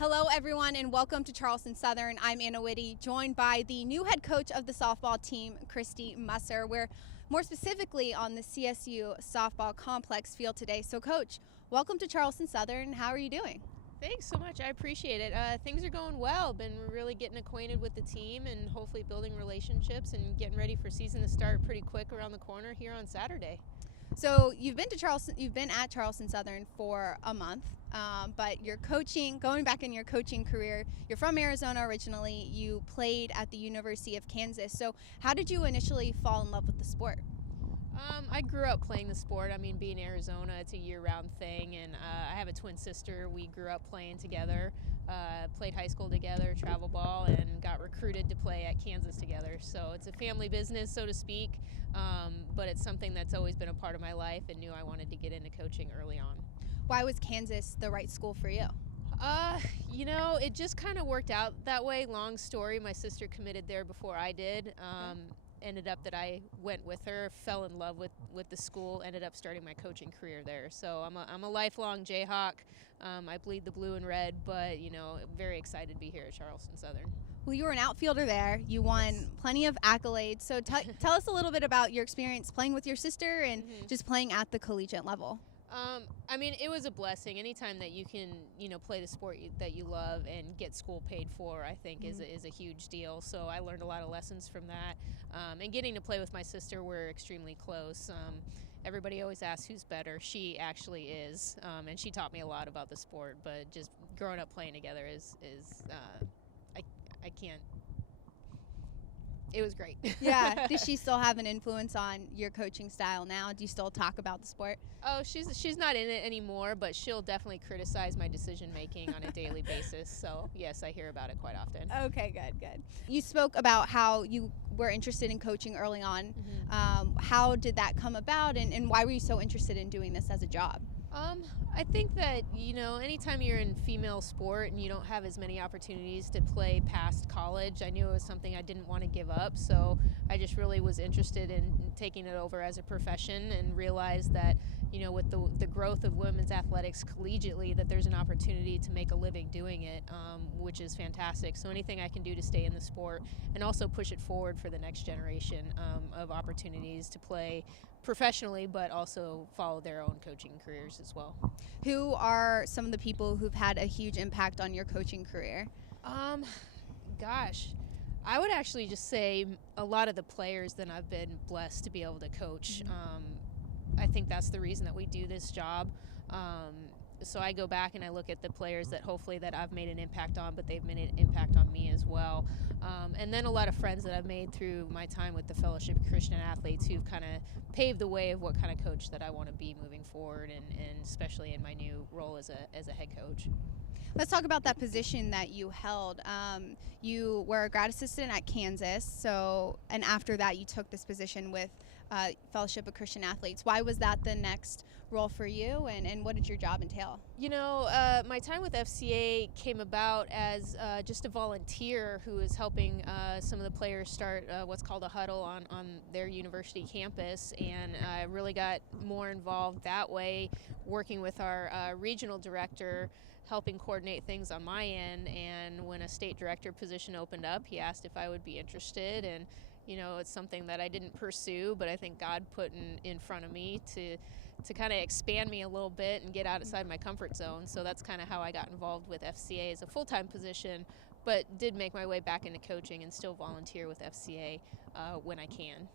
Hello, everyone, and welcome to Charleston Southern. I'm Anna Witte, joined by the new head coach of the softball team, Christi Musser. We're more specifically on the CSU softball complex field today. So, Coach, welcome to Charleston Southern. How are you doing? Thanks so much. I appreciate it. Things are going well. Been really getting acquainted with the team and hopefully building relationships and getting ready for season to start pretty quick around the corner here on Saturday. So you've been at Charleston Southern for a month, but you're coaching, going back in your coaching career. You're from Arizona originally. You played at the University of Kansas. So how did you initially fall in love with the sport? I grew up playing the sport. I mean, being Arizona, it's a year-round thing, and I have a twin sister. We grew up playing together, played high school together, travel ball, and got recruited to play at Kansas together. So it's a family business, so to speak, but it's something that's always been a part of my life and knew I wanted to get into coaching early on. Why was Kansas the right school for you? It just kind of worked out that way. Long story. My sister committed there before I did. Ended up that I went with her, fell in love with the school, ended up starting my coaching career there. So I'm a lifelong Jayhawk. I bleed the blue and red, but, very excited to be here at Charleston Southern. Well, you were an outfielder there. You won plenty of accolades. So tell us a little bit about your experience playing with your sister and just playing at the collegiate level. It was a blessing. Anytime that you can, play the sport that you love and get school paid for, I think is a huge deal. So I learned a lot of lessons from that. And getting to play with my sister, we're extremely close. Everybody always asks who's better. She actually is, and she taught me a lot about the sport. But just growing up playing together I can't. It was great. Yeah. Does she still have an influence on your coaching style now? Do you still talk about the sport? Oh, she's not in it anymore, but she'll definitely criticize my decision making on a daily basis. So yes, I hear about it quite often. Okay, good. You spoke about how you were interested in coaching early on. How did that come about, and why were you so interested in doing this as a job? I think that, anytime you're in female sport and you don't have as many opportunities to play past college, I knew it was something I didn't want to give up. So I just really was interested in taking it over as a profession and realized that, with the growth of women's athletics collegiately, that there's an opportunity to make a living doing it, which is fantastic. So anything I can do to stay in the sport and also push it forward for the next generation of opportunities to play professionally, but also follow their own coaching careers as well. Who are some of the people who've had a huge impact on your coaching career? I would actually just say a lot of the players that I've been blessed to be able to coach. I think that's the reason that we do this job. So I go back and I look at the players that hopefully that I've made an impact on, but they've made an impact on me as well. And then a lot of friends that I've made through my time with the Fellowship of Christian Athletes who've kind of paved the way of what kind of coach that I want to be moving forward, and especially in my new role as a head coach. Let's talk about that position that you held. You were a grad assistant at Kansas, and after that you took this position with Fellowship of Christian Athletes. Why was that the next role for you, and what did your job entail? My time with FCA came about as just a volunteer who was helping some of the players start what's called a huddle on their university campus, and I really got more involved that way, working with our regional director, helping coordinate things on my end. And when a state director position opened up, he asked if I would be interested, and it's something that I didn't pursue, but I think God put in front of me to kind of expand me a little bit and get outside my comfort zone. So that's kind of how I got involved with FCA as a full-time position, but did make my way back into coaching and still volunteer with FCA when I can.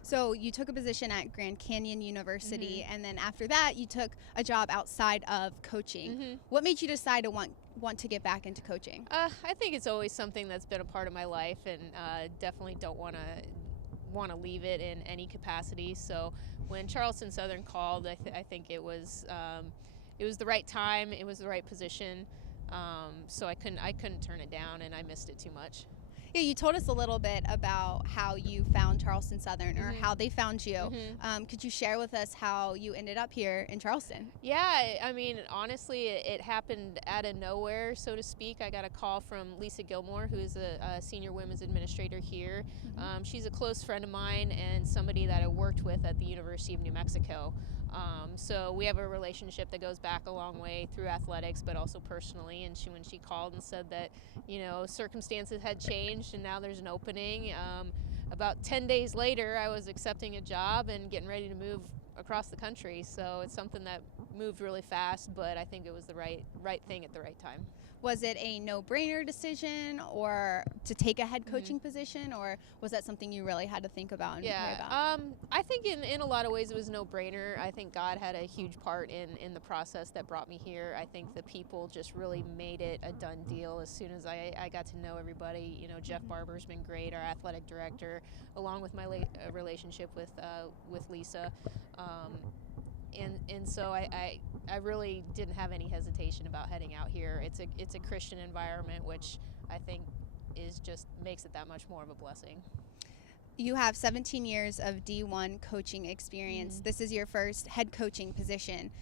So you took a position at Grand Canyon University, and then after that you took a job outside of coaching. What made you decide to want to get back into coaching? I think it's always something that's been a part of my life, and definitely don't want to leave it in any capacity. So when Charleston Southern called, I think it was the right time, it was the right position. So I couldn't turn it down, and I missed it too much. Yeah, you told us a little bit about how you found Charleston Southern, or how they found you. Could you share with us how you ended up here in Charleston? Yeah, honestly, it happened out of nowhere, so to speak. I got a call from Lisa Gilmore, who is a senior women's administrator here. She's a close friend of mine and somebody that I worked with at the University of New Mexico. So we have a relationship that goes back a long way through athletics, but also personally. And when she called and said that, circumstances had changed and now there's an opening, about 10 days later, I was accepting a job and getting ready to move across the country. So it's something that moved really fast, but I think it was the right thing at the right time. Was it a no-brainer decision or to take a head coaching position, or was that something you really had to think about and pray about? I think in a lot of ways it was a no-brainer. I think God had a huge part in the process that brought me here. I think the people just really made it a done deal as soon as I got to know everybody. Jeff Barber's been great, our athletic director, along with my relationship with Lisa. And so I really didn't have any hesitation about heading out here. It's a Christian environment, which I think makes it that much more of a blessing. You have 17 years of D1 coaching experience. This is your first head coaching position.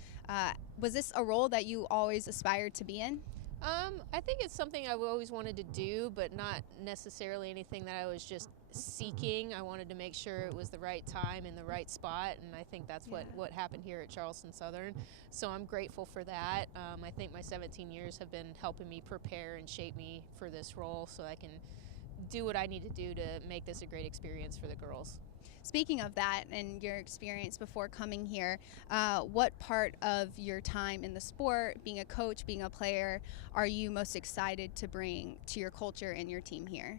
Was this a role that you always aspired to be in? I think it's something I've always wanted to do, but not necessarily anything that I was just seeking. I wanted to make sure it was the right time and the right spot, and I think that's what happened here at Charleston Southern. So I'm grateful for that. I think my 17 years have been helping me prepare and shape me for this role so I can do what I need to do to make this a great experience for the girls. Speaking of that and your experience before coming here, what part of your time in the sport, being a coach, being a player, are you most excited to bring to your culture and your team here?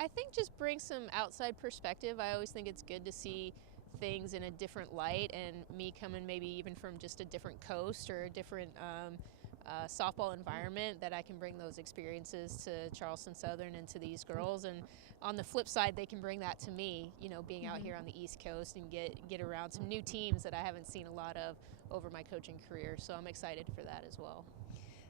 I think just bring some outside perspective. I always think it's good to see things in a different light, and me coming maybe even from just a different coast or a different softball environment, that I can bring those experiences to Charleston Southern and to these girls. And on the flip side, they can bring that to me, being out here on the East Coast and get around some new teams that I haven't seen a lot of over my coaching career. So I'm excited for that as well.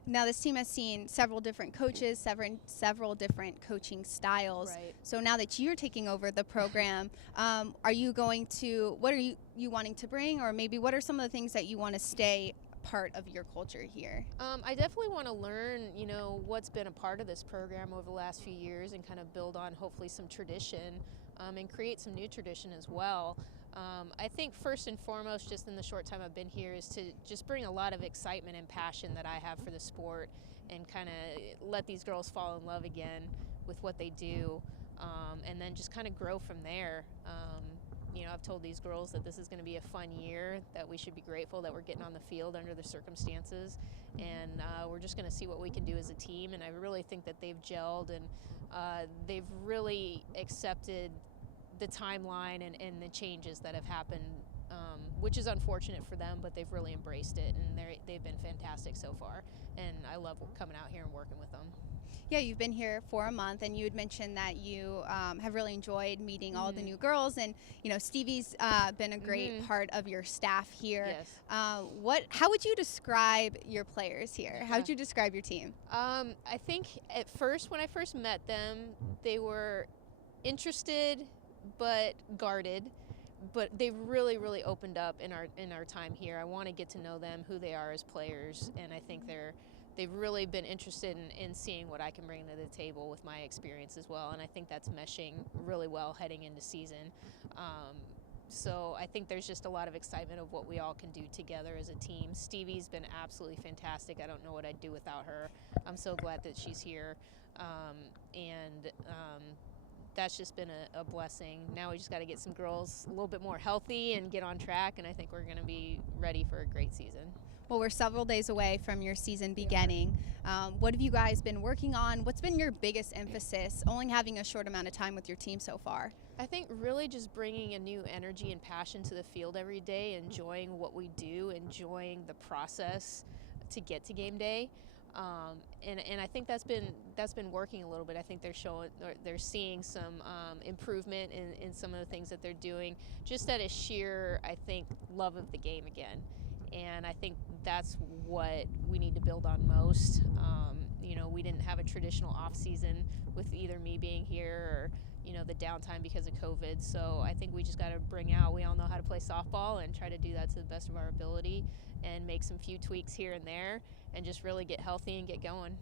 Now, this team has seen several different coaches, several different coaching styles. Right. So now that you're taking over the program, what are you wanting to bring, or maybe what are some of the things that you want to stay part of your culture here? I definitely want to learn, what's been a part of this program over the last few years and kind of build on hopefully some tradition and create some new tradition as well. I think first and foremost, just in the short time I've been here, is to just bring a lot of excitement and passion that I have for the sport and kind of let these girls fall in love again with what they do, and then just kind of grow from there. I've told these girls that this is going to be a fun year, that we should be grateful that we're getting on the field under the circumstances, and we're just going to see what we can do as a team. And I really think that they've gelled, and they've really accepted the timeline and the changes that have happened, which is unfortunate for them, but they've really embraced it, and they've been fantastic so far, and I love coming out here and working with them. Yeah, you've been here for a month, and you had mentioned that you have really enjoyed meeting all the new girls, and Stevie's been a great part of your staff here. Yes. How would you describe your players here? How would you describe your team? I think at first, when I first met them, they were interested but guarded. But they've really, really opened up in our time here. I want to get to know them, who they are as players, and I think they've really been interested in seeing what I can bring to the table with my experience as well, and I think that's meshing really well heading into season. So I think there's just a lot of excitement of what we all can do together as a team. Stevie's been absolutely fantastic. I don't know what I'd do without her. I'm so glad that she's here, and that's just been a blessing. Now we just got to get some girls a little bit more healthy and get on track, and I think we're going to be ready for a great season. Well, we're several days away from your season beginning. What have you guys been working on? What's been your biggest emphasis, only having a short amount of time with your team so far? I think really just bringing a new energy and passion to the field every day, enjoying what we do, enjoying the process to get to game day. And I think that's been working a little bit. I think they're seeing some improvement in some of the things that they're doing, just at a sheer, I think, love of the game again. And I think that's what we need to build on most. We didn't have a traditional off season with either me being here or the downtime because of COVID. So I think we just got to we all know how to play softball, and try to do that to the best of our ability and make some few tweaks here and there and just really get healthy and get going.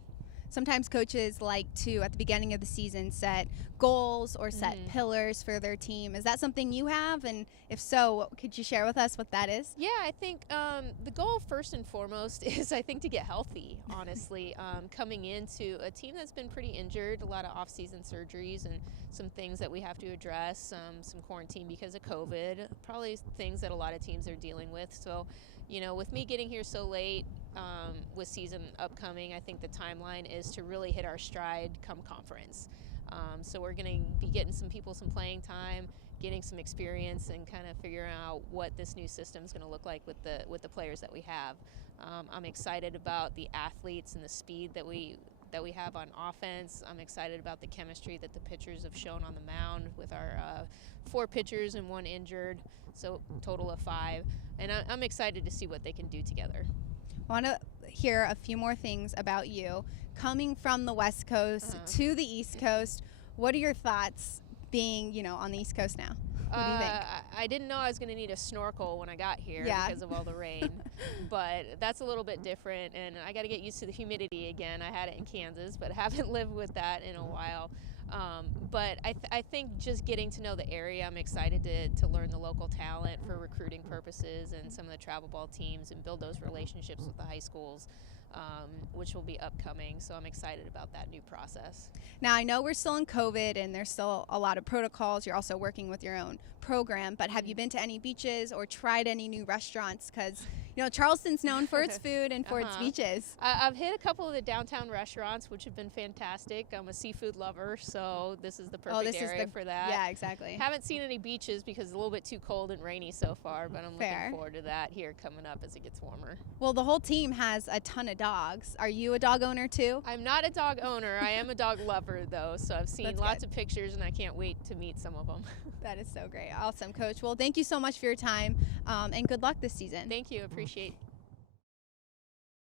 sometimes coaches like to, at the beginning of the season, set goals or set pillars for their team. Is that something you have? And if so, what, could you share with us what that is? Yeah, I think the goal first and foremost is, I think, to get healthy, honestly. Coming into a team that's been pretty injured, a lot of off-season surgeries and some things that we have to address, some quarantine because of COVID, probably things that a lot of teams are dealing with. So, you know, with me getting here so late, with season upcoming, I think the timeline is to really hit our stride come conference. So we're going to be getting some people some playing time, getting some experience, and kind of figuring out what this new system is going to look like with the players that we have. I'm excited about the athletes and the speed that we have on offense. I'm excited about the chemistry that the pitchers have shown on the mound with our 4 pitchers and 1 injured, so total of 5. And I'm excited to see what they can do together. I want to hear a few more things about you. Coming from the West Coast to the East Coast, what are your thoughts being, you know, on the East Coast now? What do you think? I didn't know I was going to need a snorkel when I got here because of all the rain, but that's a little bit different, and I got to get used to the humidity again. I had it in Kansas, but haven't lived with that in a while. But I think just getting to know the area, I'm excited to learn the local talent for recruiting purposes and some of the travel ball teams and build those relationships with the high schools, which will be upcoming. So I'm excited about that new process. Now, I know we're still in COVID and there's still a lot of protocols. You're also working with your own program, but have you been to any beaches or tried any new restaurants? Because, you know, Charleston's known for its food and for its beaches. I've hit a couple of the downtown restaurants, which have been fantastic. I'm a seafood lover, so this is the perfect area for that. Yeah, exactly. Haven't seen any beaches because it's a little bit too cold and rainy so far, but I'm looking forward to that here coming up as it gets warmer. Well, the whole team has a ton of dogs. Are you a dog owner too? I'm not a dog owner. I am a dog lover, though, so I've seen lots of pictures, and I can't wait to meet some of them. That is so great. Awesome, Coach. Well, thank you so much for your time, and good luck this season. Thank you. Appreciate